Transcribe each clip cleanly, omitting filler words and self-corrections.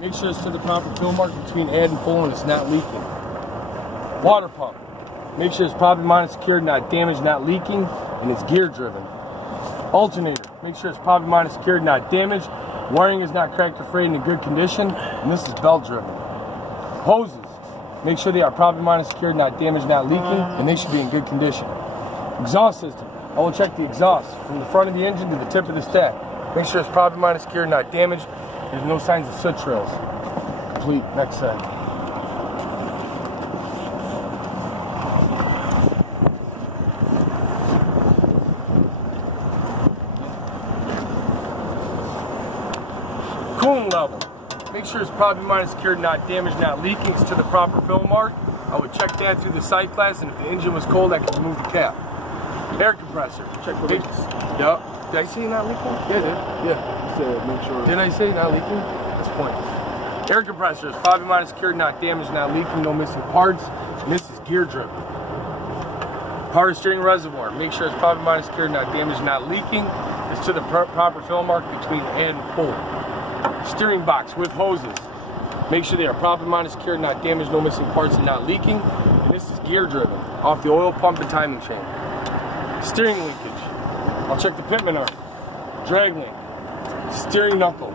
Make sure it's to the proper fill mark between add and full and it's not leaking. Water pump. Make sure it's properly mounted, secured, not damaged, not leaking, and it's gear driven. Alternator. Make sure it's properly mounted, secured, not damaged. Wiring is not cracked or frayed and in good condition, and this is belt driven. Hoses. Make sure they are properly mounted, secured, not damaged, not leaking, and they should be in good condition. Exhaust system. I will check the exhaust from the front of the engine to the tip of the stack. Make sure it's properly mounted, secured, not damaged. There's no signs of soot trails. Complete. Next side. Coolant level. Make sure it's properly mounted, secured, not damaged, not leaking. It's to the proper fill mark. I would check that through the sight glass, and if the engine was cold, I could remove the cap. Air compressor. Check for leaks. Yep. Did I say not leaking? Yeah, I did. Yeah. Make sure. Did I say not leaking? That's the point. Air compressor is properly mounted, secured, not damaged, not leaking, no missing parts, and this is gear driven. Power steering reservoir. Make sure it's properly mounted, secured, not damaged, not leaking. It's to the proper fill mark between add and full. Steering box with hoses. Make sure they are properly mounted, secured, not damaged, no missing parts, and not leaking. And this is gear driven off the oil pump and timing chain. Steering linkage. I'll check the pitman arm, drag link, steering knuckle,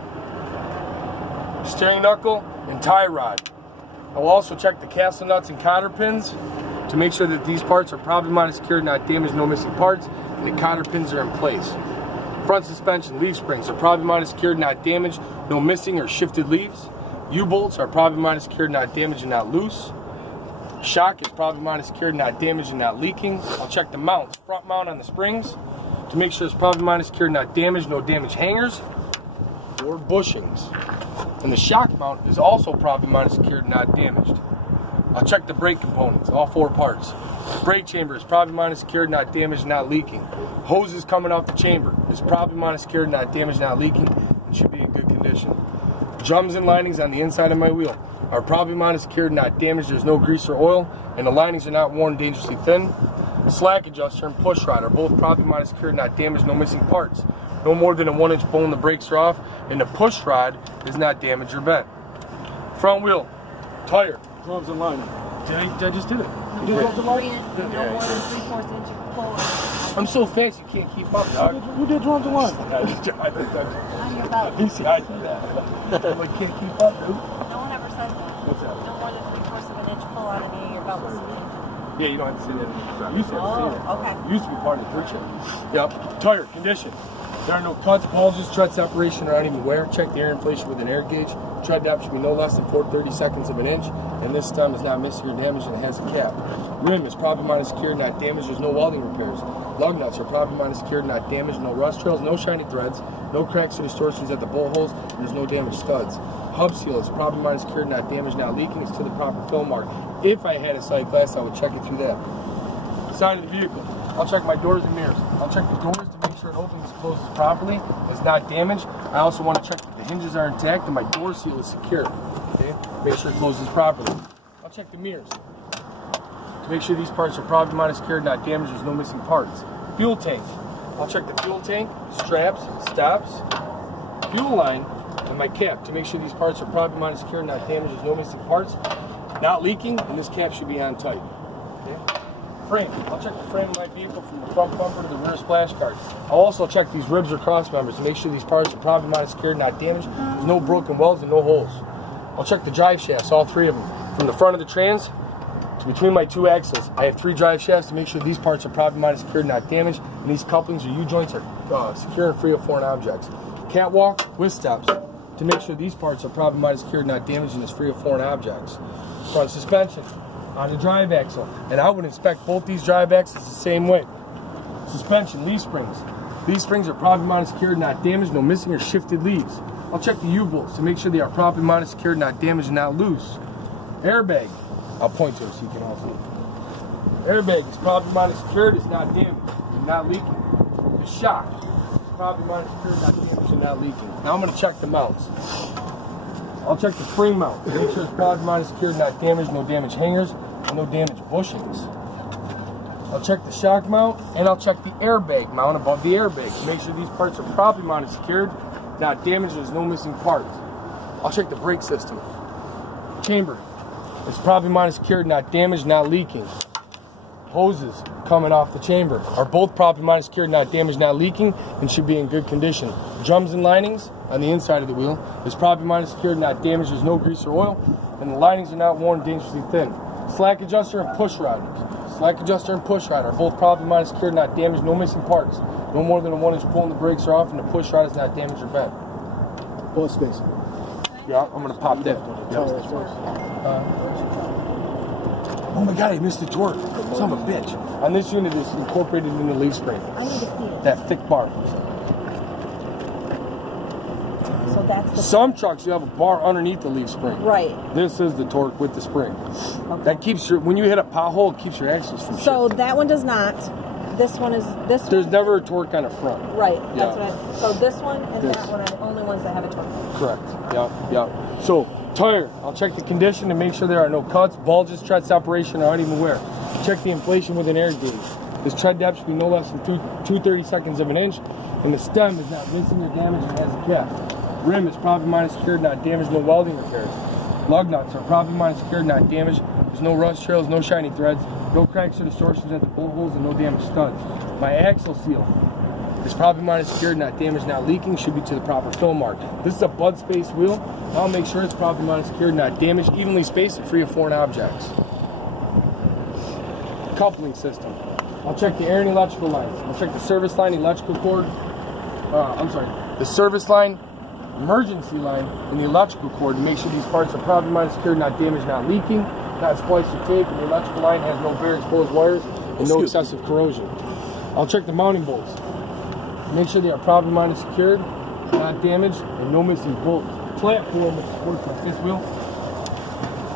and tie rod. I will also check the castle nuts and cotter pins to make sure that these parts are properly mounted, secured, not damaged, no missing parts, and the cotter pins are in place. Front suspension, leaf springs are properly mounted, secured, not damaged, no missing or shifted leaves. U-bolts are properly mounted, secured, not damaged, and not loose. Shock is properly mounted, secured, not damaged, and not leaking. I'll check the mounts, front mount on the springs, to make sure it's properly mounted, secured, not damaged, no damaged hangers or bushings. And the shock mount is also properly mounted, secured, not damaged. I'll check the brake components, all 4 parts. Brake chamber is properly mounted, secured, not damaged, not leaking. Hoses coming off the chamber is properly mounted, secured, not damaged, not leaking, and should be in good condition. Drums and linings on the inside of my wheel are properly mounted, secured, not damaged. There's no grease or oil, and the linings are not worn dangerously thin. Slack adjuster and push rod are both properly mounted, secured, not damaged, no missing parts. No more than a 1-inch bone, the brakes are off, and the push rod is not damaged or bent. Front wheel, tire. Drums and lining. I just did it. You did drums and lining? No more than 3/4 inch pull. I'm so fast you can't keep up, dog. Who did drums and lining? On your belt. You see, I do that. I'm like, can't keep up, dude. No one ever says that. What's that? No more than 3/4 inch pull on any of your belts. Yeah, you don't have to say that. You used to have to say that. Okay. It used to be part of the pre-trip. Yep. Tire condition. There are no cuts, bulges, tread separation, or uneven wear. Check the air inflation with an air gauge. Tread depth should be no less than 4/32 of an inch, and this stem is not missing or damaged and it has a cap. Rim is properly mounted, secured, not damaged. There's no welding repairs. Lug nuts are properly mounted, secured, not damaged. No rust trails, no shiny threads, no cracks or distortions at the bolt holes, and there's no damaged studs. Hub seal is properly mounted, secured, not damaged, not leaking. It's to the proper fill mark. If I had a sight glass, I would check it through that. Side of the vehicle. I'll check my doors and mirrors. I'll check the doors to make sure it opens and closes properly. It's not damaged. I also want to check that the hinges are intact and my door seal is secure. Okay? Make sure it closes properly. I'll check the mirrors to make sure these parts are properly mounted, secured, not damaged. There's no missing parts. Fuel tank. I'll check the fuel tank, straps, stops, fuel line, and my cap to make sure these parts are properly mounted, secured, not damaged. There's no missing parts, not leaking, and this cap should be on tight. Okay? Frame. I'll check the frame of my vehicle from the front bumper to the rear splash guard. I'll also check these ribs or cross members to make sure these parts are properly mounted, secured, not damaged. There's no broken welds and no holes. I'll check the drive shafts, all 3 of them. From the front of the trans to between my 2 axles, I have 3 drive shafts to make sure these parts are properly mounted, secured, not damaged, and these couplings or U-joints are secure and free of foreign objects. Catwalk with steps to make sure these parts are properly mounted, secured, not damaged, and is free of foreign objects. Front suspension on the drive axle, and I would inspect both these drive axles the same way. Suspension, leaf springs. These springs are properly mounted, secured, not damaged, no missing or shifted leaves. I'll check the U-bolts to make sure they are properly mounted, secured, not damaged, and not loose. Airbag. I'll point to it so you can all see. Airbag is properly mounted, secured, it's not damaged, and not leaking. The shock is properly mounted, secured, not damaged, and not leaking. Now I'm going to check the mounts. I'll check the spring mount. Make sure it's properly mounted, secured, not damaged, no damaged hangers, and no damaged bushings. I'll check the shock mount, and I'll check the airbag mount above the airbag to make sure these parts are properly mounted, secured, not damaged, there's no missing parts. I'll check the brake system. Chamber is properly mined, secured, not damaged, not leaking. Hoses coming off the chamber are both properly mined, secured, not damaged, not leaking, and should be in good condition. Drums and linings on the inside of the wheel is properly mined, secured, not damaged. There's no grease or oil, and the linings are not worn, dangerously thin. Slack adjuster and push rod. Slack adjuster and push rod are both properly mined, secured, not damaged, no missing parts. No more than a 1-inch pull and the brakes are off, and the push rod is not damaged or bent. Bullet space. Yeah, I'm gonna pop that. Oh my god, I missed the torque. Son of a bitch. On this unit, it's incorporated in the leaf spring. I need to see it. That thick bar. So that's the Some trucks, you have a bar underneath the leaf spring. right. This is the torque with the spring. Okay. That keeps your, when you hit a pothole, it keeps your axles from So shifting. that one does not. This one is this There's one. never a torque on the front. Right. Yeah. That's what I, so this one and This. that one are the only ones that have a torque. Correct. Yeah. So, tire, I'll check the condition to make sure there are no cuts, bulges, tread separation, or uneven wear. Check the inflation with an air gauge. This tread depth should be no less than 2/32 of an inch, and the stem is not missing or damaged and has a cap. Rim is properly mined, secured, not damaged, no welding repairs. Lug nuts are properly mined, secured, not damaged. There's no rust trails, no shiny threads, no cracks or distortions at the bolt holes, and no damaged studs. My axle seal is properly mined, secured, not damaged, not leaking, should be to the proper fill mark. This is a bud space wheel. I'll make sure it's properly mined, secured, not damaged, evenly spaced, and free of foreign objects. Coupling system. I'll check the air and electrical lines. I'll check the service line, electrical cord. The service line, emergency line, and the electrical cord to make sure these parts are properly mined, secured, not damaged, not leaking, not spliced or taped, and the electrical line has no bare exposed wires and no excessive corrosion. I'll check the mounting bolts. Make sure they are properly mined, secured, not damaged, and no missing bolts. Platform, which supports my fifth wheel,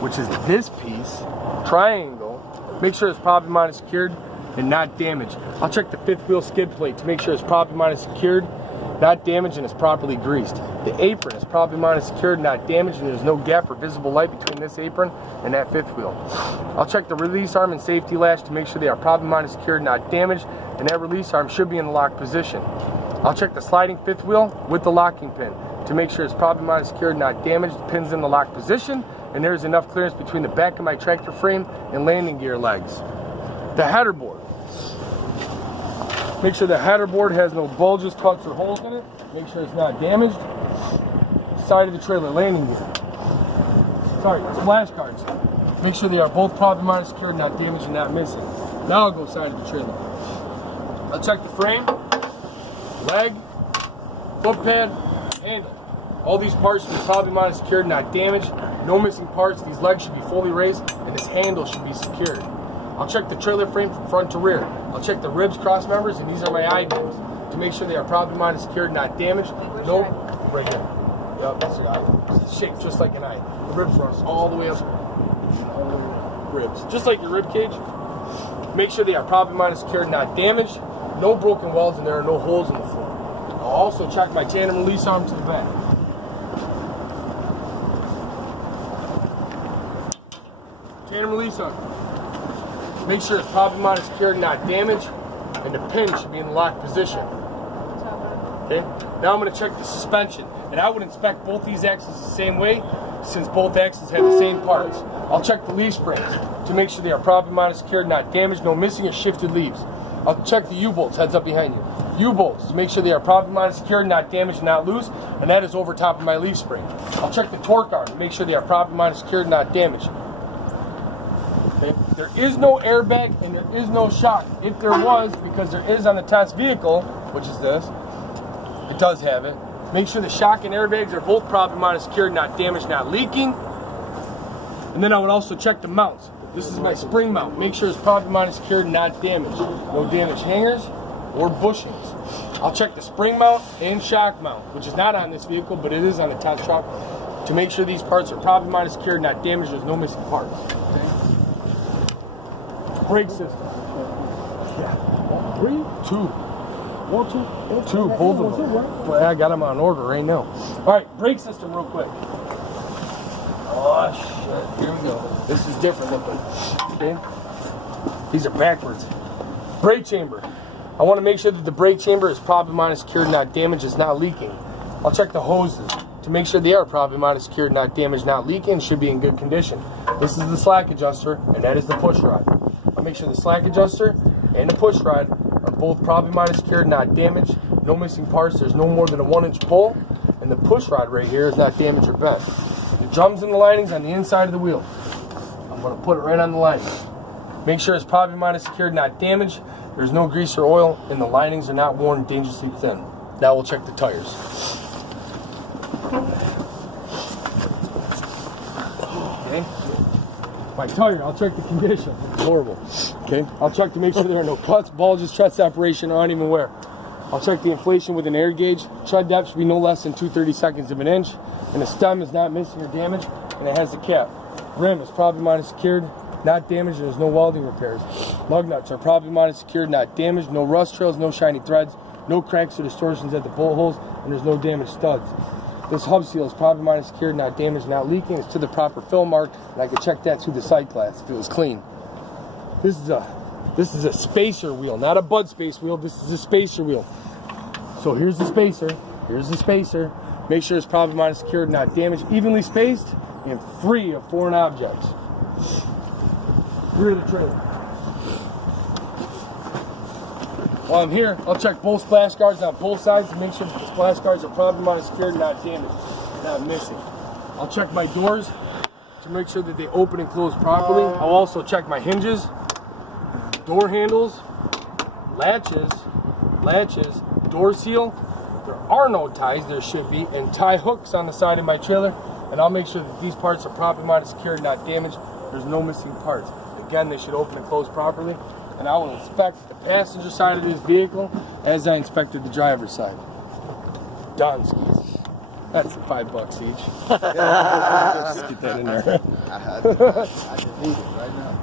which is this piece, triangle, make sure it's properly mined, secured, and not damaged. I'll check the fifth wheel skid plate to make sure it's properly mined, secured, not damaged, and it's properly greased. The apron is properly mined, secured, not damaged, and there's no gap or visible light between this apron and that fifth wheel. I'll check the release arm and safety latch to make sure they are properly mined, secured, not damaged, and that release arm should be in the locked position. I'll check the sliding fifth wheel with the locking pin to make sure it's properly mined, secured, not damaged, the pin's in the locked position, and there's enough clearance between the back of my tractor frame and landing gear legs. The header board. Make sure the header board has no bulges, cuts, or holes in it. Make sure it's not damaged. Side of the trailer, landing gear. Sorry, splash guards. Make sure they are both properly mined, secured, not damaged, and not missing. Now I'll go side of the trailer. I'll check the frame, leg, foot pad, handle. All these parts should be properly mined, secured, not damaged. No missing parts. These legs should be fully raised, and this handle should be secured. I'll check the trailer frame from front to rear. I'll check the ribs, cross members, and these are my I-beams to make sure they are properly mined, secured, not damaged. No, right here. Yep, that's the eye. It's shaped just like an eye. The ribs run all the way up. Ribs, just like your rib cage. Make sure they are properly mined, secured, not damaged. No broken welds, and there are no holes in the floor. I'll also check my tandem release arm to the back. Tandem release arm. Make sure it's properly mined, secured, not damaged, and the pin should be in the locked position. Okay. Now I'm going to check the suspension, and I would inspect both these axles the same way, since both axles have the same parts. I'll check the leaf springs to make sure they are properly mined, secured, not damaged, no missing or shifted leaves. I'll check the U-bolts, heads up behind you. U-bolts to make sure they are properly mined, secured, not damaged, not loose, and that is over top of my leaf spring. I'll check the torque arm to make sure they are properly mined, secured, not damaged. Okay. There is no airbag and there is no shock. If there was, because there is on the test vehicle, which is this, it does have it. Make sure the shock and airbags are both properly mined, secured, not damaged, not leaking. And then I would also check the mounts. This is my spring mount. Make sure it's properly mined, secured, not damaged. No damaged hangers or bushings. I'll check the spring mount and shock mount, which is not on this vehicle, but it is on the test truck, to make sure these parts are properly mined, secured, not damaged. There's no missing parts. Okay. Brake system. Yeah. 3, 2. 1, 2, 2. Both of them. But I got them on order right now. All right, brake system, real quick. Oh shit! Here we go. This is different looking. Okay. These are backwards. Brake chamber. I want to make sure that the brake chamber is properly mined, secured, not damaged. It's not leaking. I'll check the hoses. to make sure they are properly mounted, secured, not damaged, not leaking, should be in good condition. This is the slack adjuster, and that is the push rod. I'll make sure the slack adjuster and the push rod are both properly mounted, secured, not damaged, no missing parts, there's no more than a 1-inch pull, and the push rod right here is not damaged or bent. The drums and the linings on the inside of the wheel. I'm going to put it right on the lining. Make sure it's properly mounted, secured, not damaged, there's no grease or oil, and the linings are not worn dangerously thin. Now we'll check the tires. Okay. My tire, I'll check the condition. It's horrible. Okay. I'll check to make sure there are no cuts, bulges, tread separation, or uneven wear. I'll check the inflation with an air gauge. Tread depth should be no less than 2/32 of an inch, and the stem is not missing or damaged, and it has the cap. Rim is properly mounted, secured, not damaged, and there's no welding repairs. Lug nuts are properly mounted, secured, not damaged, no rust trails, no shiny threads, no cracks or distortions at the bolt holes, and there's no damaged studs. This hub seal is properly mounted, secured, not damaged, not leaking. It's to the proper fill mark, and I could check that through the sight glass if it was clean. This is a spacer wheel, not a bud space wheel. This is a spacer wheel. So here's the spacer. Here's the spacer. Make sure it's properly mounted, secured, not damaged, evenly spaced, and free of foreign objects. Rear of the trailer. While I'm here, I'll check both splash guards on both sides to make sure that the splash guards are properly mounted, secured, not damaged, not missing. I'll check my doors to make sure that they open and close properly. I'll also check my hinges, door handles, latches, door seal. There are no ties, there should be, and tie hooks on the side of my trailer. And I'll make sure that these parts are properly mounted, secured, not damaged. There's no missing parts. Again, they should open and close properly. And I will inspect the passenger side of this vehicle as I inspected the driver's side. Done skis. That's $5 each. Just get that in there. I can eat it right now.